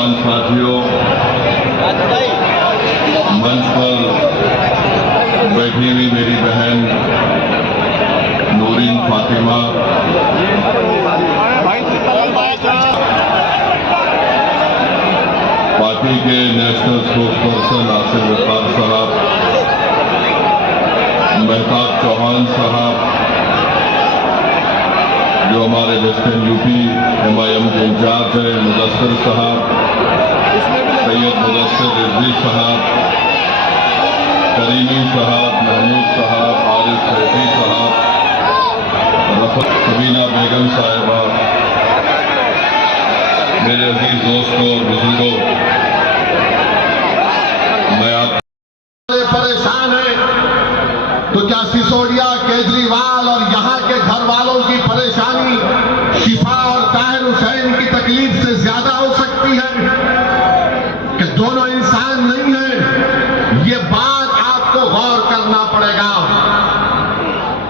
नौजवान साथियों, मंच पर बैठी हुई मेरी बहन नूरीन फातिमा, पार्टी के नेशनल स्पोक्सपर्सन आसिफ वकार साहब, महताब चौहान साहब जो हमारे वेस्टर्न यूपी MIM के इंचार्ज हैं, मुदस्सिर साहब, सैयद मुदस्सिर रिजवी साहब, करीमी साहब, महमूद साहब, आरिफ सैफी साहब, रफत सबीना बेगम साहिबा, मेरे अजीज दोस्तों और बुजुर्गों, मैं आप परेशान है तो क्या सिसोदिया, केजरीवाल और यहाँ के घर वालों की परेशानी शिफा और ताहिर हुसैन की तकलीफ से ज्यादा हो सकती है कि दोनों इंसान नहीं है? ये बात आपको गौर करना पड़ेगा।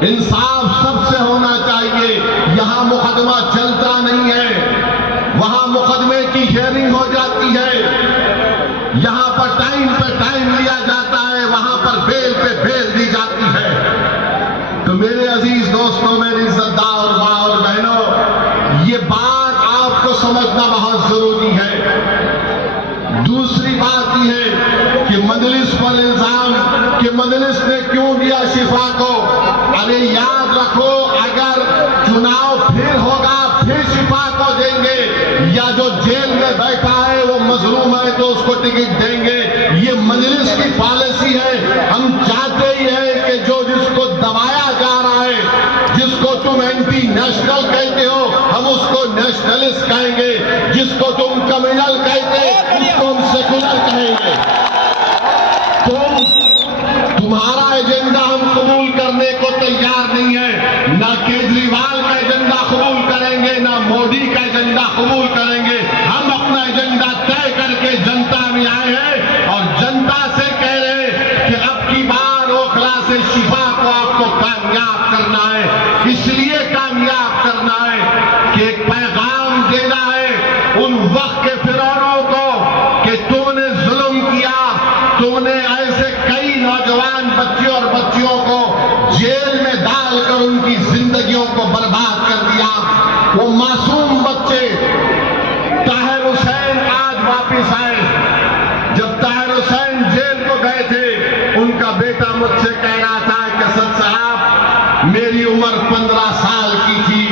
इंसाफ सबसे होना चाहिए। यहाँ मुकदमा चलता नहीं है, वहां मुकदमे की हियरिंग हो जाती है, यहां पर टाइम पे टाइम लिया जाता है, वहां पर बेल पे बेल दी जाती है। तो मेरे अजीज दोस्तों, मेरी इज्जतदार माँ और बहनों, ये बात आपको समझना बहुत जरूरी है। दूसरी बात यह है कि मजलिस पर इल्जाम कि मजलिस ने क्यों दिया शिफा को। अरे याद रखो, अगर चुनाव फिर होगा फिर शिफा को देंगे, या जो जेल में बैठा है वो मजलूम है तो उसको टिकट देंगे। ये मजलिस की पॉलिसी है। हम चाहते ही है कि जो जिसको दबाया जा रहा है, जिसको तुम एंटी नेशनल कहते हो, हम उसको नेशनलिस्ट कहेंगे, जिसको तुम कम्युनल कहते उसको हम सेकुलर कहेंगे। तुम्हारा एजेंडा हम कबूल करने को तैयार नहीं है। ना केजरीवाल का एजेंडा कबूल करेंगे, ना मोदी का एजेंडा कबूल करेंगे। हम अपना एजेंडा तय करके जनता में आए हैं और जनता से कह रहे हैं कि अब की बार ओखला से शिफा को आपको कामयाब करना है। इसलिए कामयाब करना है कि एक पैगाम देना है उन वक्त के फिरौनों को कि तुमने जुल्म किया, तुमने ऐसे कई नौजवान बच्चियों और बच्चियों को जेल में डालकर उनकी जिंदगियों को बर्बाद कर दिया। वो मासूम बच्चे ताहिर हुसैन आज वापस आए। जब ताहिर हुसैन जेल को गए थे, उनका बेटा मुझसे कह रहा था कि सद साहब, मेरी उम्र 15 साल की थी,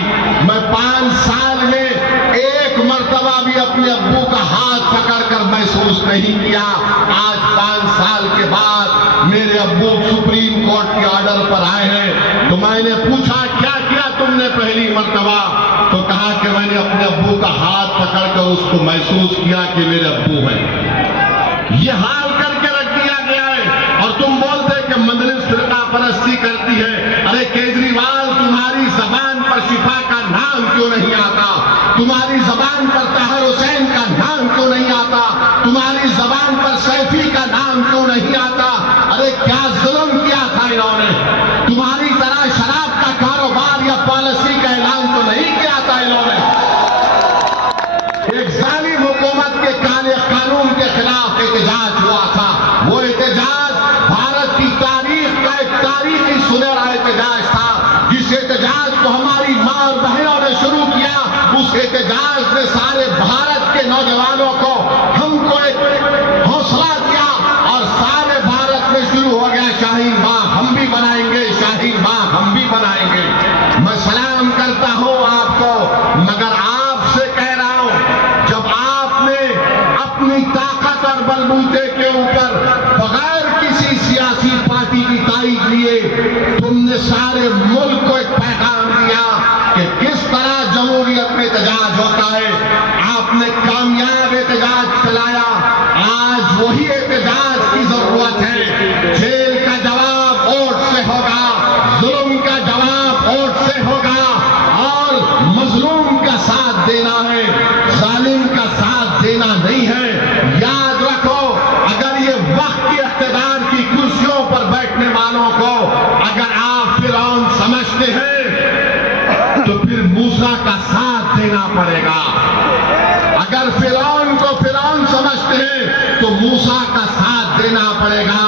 मैं 5 साल में एक मर्तबा भी अपने अब्बू का हाथ पकड़कर महसूस नहीं किया। आज 5 साल के बाद मेरे अब्बू सुप्रीम कोर्ट के ऑर्डर पर आए हैं। तो मैंने पूछा क्या किया तुमने पहली मर्तबा? तो कहा कि मैंने अपने अब्बू का हाथ पकड़कर उसको महसूस किया कि मेरे अब्बू हैं। ये हाल करके रख दिया गया है और तुम बोलते कि मजलिस फिरका परस्ती करती है। अरे केजरीवाल, तुम्हारी जबान पर शिफा का नाम क्यों नहीं आता? तुम्हारी जबान पर ताहिर हुसैन का नाम क्यों नहीं आता? तुम्हारी जबान पर सैफी का नाम क्यों नहीं आता? अरे क्या जुल्म किया था इन्होंने? तुम्हारी तरह शराब का कारोबार या पॉलिसी का ऐलान तो नहीं किया था इन्होंने। एक जालिम हुकूमत के काले कानून के खिलाफ एहतजाज हुआ था। वो एहतजाज भारत की तारीख का एक तारीखी सुनहरा एहतजाज था। जिस एहतजाज को हमारी मां और बहनों ने शुरू किया, उस एहतजाज ने सारे भारत के नौजवानों को, हमको एक हौसला दिया और सारे भारत में शुरू हो गया शाहीन बाग हम भी बनाएंगे, शाहीन बाग हम भी बनाएंगे। मैं सलाम करता हूं आपको, मगर आपसे कह रहा हूं, जब आपने अपनी ताकत और बलबूते के ऊपर बगैर किसी सियासी पार्टी की तारीख लिए तुमने सारे मुल्क को एक पैगाम दिया कि किस तरह जमहूरियत में एहतजाज होता है। आपने कामयाब एहतजाज चलाया। आज वही एहतजाज की जरूरत है। जेल का जवाब वोट से होगा, जुल्म का जवाब वोट से होगा और मजलूम का साथ देना है, जालिम का साथ देना नहीं है। याद रखो, अगर ये वक्त की इख्तिदार की कुर्सियों पर बैठने वालों को अगर आप फिरौन समझते हैं तो फिर मूसा का साथ देना पड़ेगा। अगर फिरौन को फिरौन मूसा का साथ देना पड़ेगा।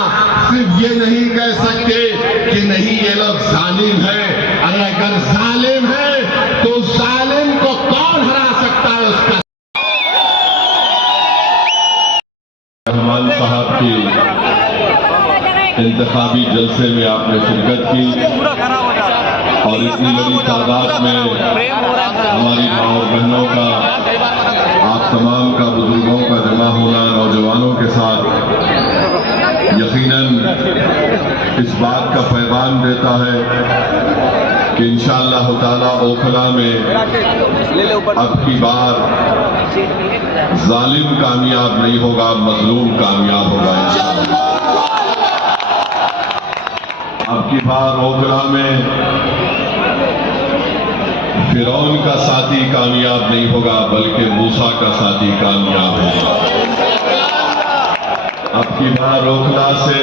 सिर्फ ये नहीं कह सकते कि नहीं ये लोग जालिम है। अरे अगर जालिम है तो जालिम को कौन हरा सकता है? उसका रहमान साहब की इंतखाबी जलसे में आपने शिरकत की और इतनी बड़ी तादाद में हमारी माँ और बहनों का, आप तमाम का, बुजुर्गों का जमा होना नौजवानों के साथ यकीनन इस बात का पैगाम देता है कि इंशाअल्लाह ताला ओखला में अब की बार जालिम कामयाब नहीं होगा, मजलूम कामयाब होगा। अब की बार ओखला में फिरौन का साथी कामयाब नहीं होगा, बल्कि मूसा का साथी कामयाब होगा। अब की बार ओखला से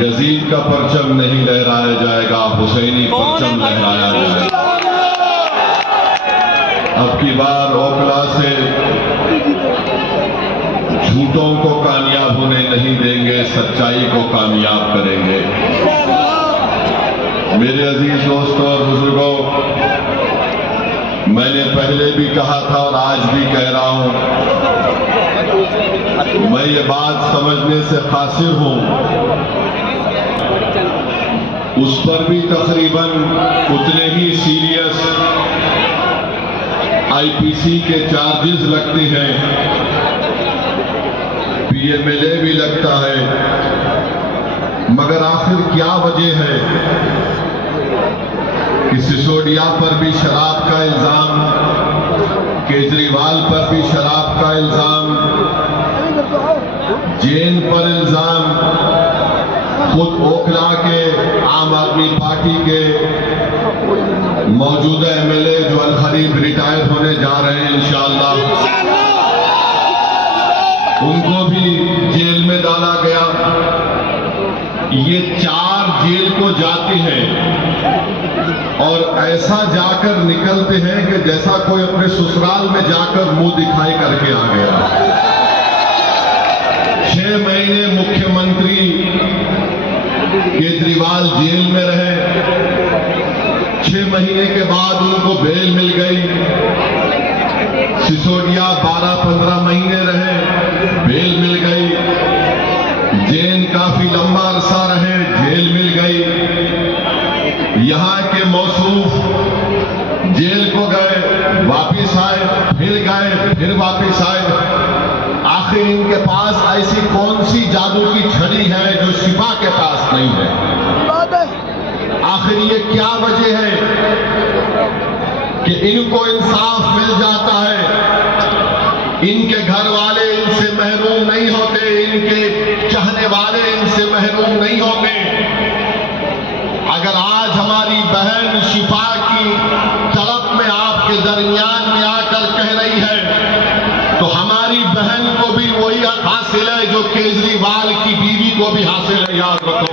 यजीद का परचम नहीं लहराया जाएगा, हुसैनी परचम लहराया जाएगा। अब की बार ओखला से झूठों को कामयाब होने नहीं देंगे, सच्चाई को कामयाब करेंगे। मेरे अजीज दोस्तों और बुजुर्गों, मैंने पहले भी कहा था और आज भी कह रहा हूं, मैं ये बात समझने से कासिर हूं, उस पर भी तकरीबन उतने ही सीरियस आईपीसी के चार्जेस लगते हैं, पीएमएलए भी लगता है, मगर आखिर क्या वजह है कि सिसोदिया पर भी शराब का इल्जाम, केजरीवाल पर भी शराब का इल्जाम, जैन पर इल्जाम, खुद ओखला के आम आदमी पार्टी के मौजूदा एमएलए जो अल-खरीब रिटायर होने जा रहे हैं इंशाअल्लाह, उनको भी जेल में डाला गया। ये 4 जेल को जाते हैं और ऐसा जाकर निकलते हैं कि जैसा कोई अपने ससुराल में जाकर मुंह दिखाई करके आ गया। 6 महीने मुख्यमंत्री केजरीवाल जेल में रहे, 6 महीने के बाद उनको बेल मिल गई। सिसोदिया 12-15 महीने रहे, बेल मिल गई। जैन काफी लंबा अरसा रहे, जेल मिल गई। यहां के मौसूफ जेल को गए, वापिस आए, फिर गए, फिर वापिस आए। आखिर इनके पास ऐसी कौन सी जादू की छड़ी है जो शिफा के पास नहीं है? आखिर ये क्या वजह है कि इनको इंसाफ मिल जाता है, इनके घर वाले इनसे महरूम नहीं होते, इनके चाहने वाले इनसे महरूम नहीं होते? अगर आज हमारी बहन शिफा की तड़प में आपके दरमियान में आकर कह रही है, तो हमारी बहन को भी वही हक हासिल है जो केजरीवाल की बीवी को भी हासिल है। याद रखो,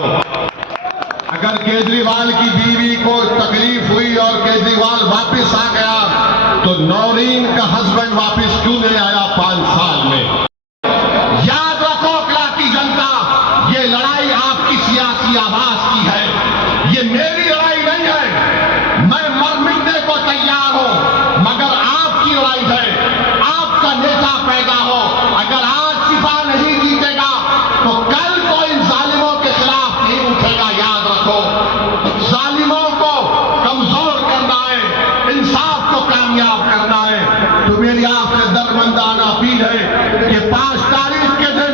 अगर केजरीवाल की बीवी को तकलीफ हुई और केजरीवाल वापस आ गया, तो नौरीन का हस्बैंड वापस क्यों नहीं आया 5 साल में? याद रखो ओखला की जनता, ये लड़ाई आपकी सियासी आवाज की है, ये मेरी लड़ाई नहीं है। मैं मर मिटने को तैयार हूं, मगर आपकी लड़ाई है, आपका नेता पैदा हो। अगर आज शिफा नहीं जीतेगा तो कल कोई जालिमों के खिलाफ नहीं उठेगा। याद रखो, जालिमों को कमजोर करना है, इंसाफ को कामयाब करना है। तो मेरी आपसे दरमंदाना अपील है कि 5 तारीख के दिन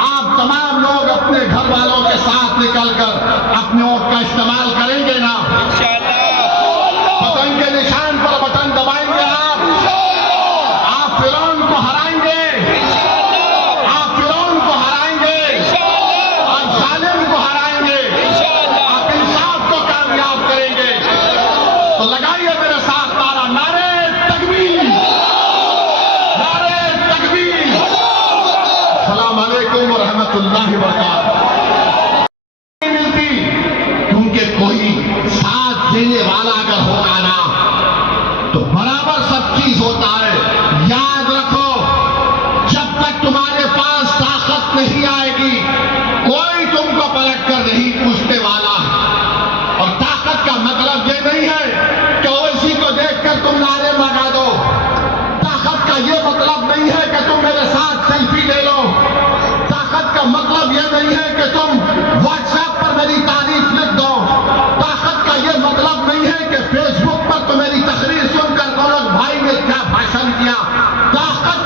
आप तमाम लोग अपने घर वालों के साथ निकलकर अपने वोट का इस्तेमाल करेंगे ना? पतंग के निशान पर बटन दबाएंगे आप फिरौन को हराएंगे, आप फिरौन को हराएंगे और जालिम को हराएंगे, आप इंसाफ को कामयाब करेंगे। तो लगाइए मेरे साथ नारा, नारे तकबीर, नारे तकबीर। अस्सलाम वालेकुम व रहमतुल्लाहि व बरकातहू। मिलती क्योंकि कोई साथ देने वाला अगर होगा ना तो बराबर सब चीज होता है। याद रखो, जब तक तुम्हारे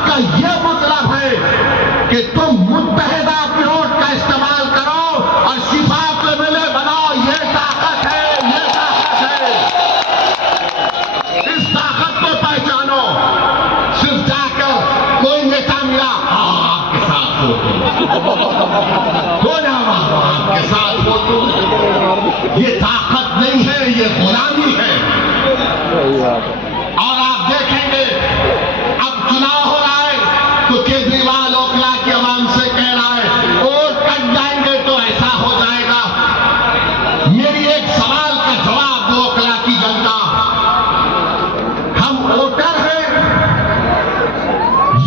इसका यह मतलब है कि तुम मुत्तहिदा अप्रोच का इस्तेमाल करो और शिफात मिले बनाओ। ये ताकत है, ये ताकत है। इस ताकत को पहचानो। सिर्फ जाकर कोई नेता मिला आपके साथ फोटो, आपके साथ फोटो, ये ताकत नहीं है, ये गुलामी है। और आप देखेंगे अब चुनाव हो रहा है तो केजरीवाल ओखला की आवाम से कह रहा है वोट कट जाएंगे तो ऐसा हो जाएगा। मेरी एक सवाल का जवाब दो ओखला की जनता, हम वोटर हैं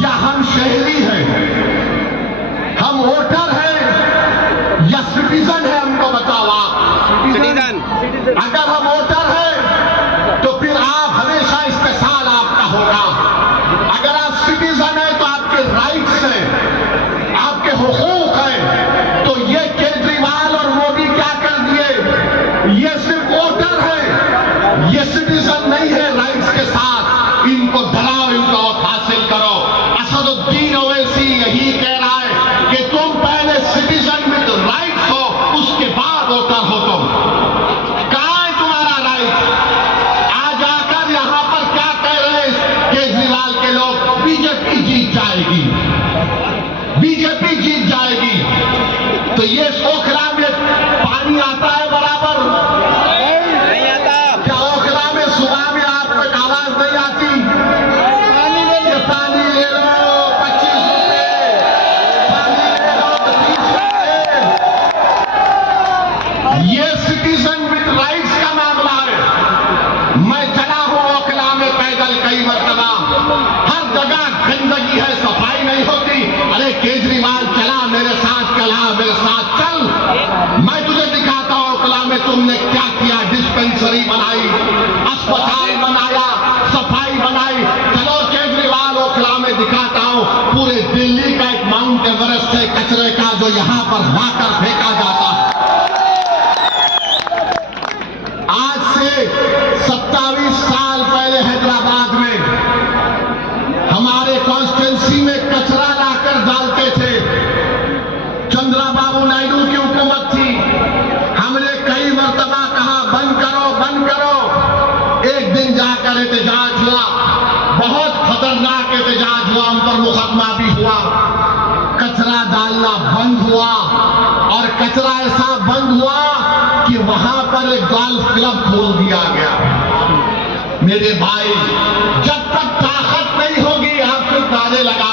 या हम शहरी हैं? हम वोटर हैं या सिटीजन है? हमको बताओ आप। सिटीजन। अगर हम वोटर हैं तो फिर आप हमेशा इस्तेसाल आपका होगा। अगर आप सिटीजन हैं तो आपके राइट्स हैं, आपके हुकूक हैं। तो ये केजरीवाल और मोदी क्या कर दिए? ये सिर्फ वोटर है, ये सिटीजन नहीं है। राइट्स के साथ इनको डराओ, इनको हासिल करो। असदुद्दीन ओवैसी यही कह रहा है कि तुम पहले सिटीजन विद राइट्स हो, उसके बाद वोटर हो। तुम कहां है तुम्हारा राइट? आज आकर यहां पर क्या कह रहे हैं केजरीवाल के लोग? बीजेपी जीत जाएगी, बीजेपी जीत जाएगी। तो ये ओखला में पानी आता है बराबर? नहीं आता। क्या ओखला में सुबह में आपको एक आवाज नहीं आती? ये पानी ले लो 25 रुपए, पानी ले लो 30 रुपए। ये सिटीजन विद राइट्स का मामला है। मैं चला हूं ओखला में पैदल कई मरतबा, हर जगह गंदगी है, सफाई नहीं होती। अरे केजरीवाल चला मेरे साथ, चला मेरे साथ चल, मैं तुझे दिखाता हूं ओखला में तुमने क्या किया। डिस्पेंसरी बनाई, अस्पताल बनाया, सफाई बनाई। चलो केजरीवाल ओखला में दिखाता हूं पूरे दिल्ली का एक माउंट एवरेस्ट है कचरे का जो यहां पर लाकर फेंका जाता है। आज से 27 साल पहले हैदराबाद में हमारे कॉन्स्टिट्यूंसी में कचरा लाकर डालते थे। चंद्रबाबू नायडू की हुकूमत थी। हमने कई मरतबा कहा बंद करो, बंद करो। एक दिन जाकर एहतजाज हुआ, बहुत खतरनाक एहतजाज हुआ, हम पर मुकदमा भी हुआ। कचरा डालना बंद हुआ और कचरा ऐसा बंद हुआ कि वहां पर एक गोल्फ क्लब खोल दिया गया। मेरे भाई, जब तक ताकत नहीं होगी आप सिर्फ नारे लगा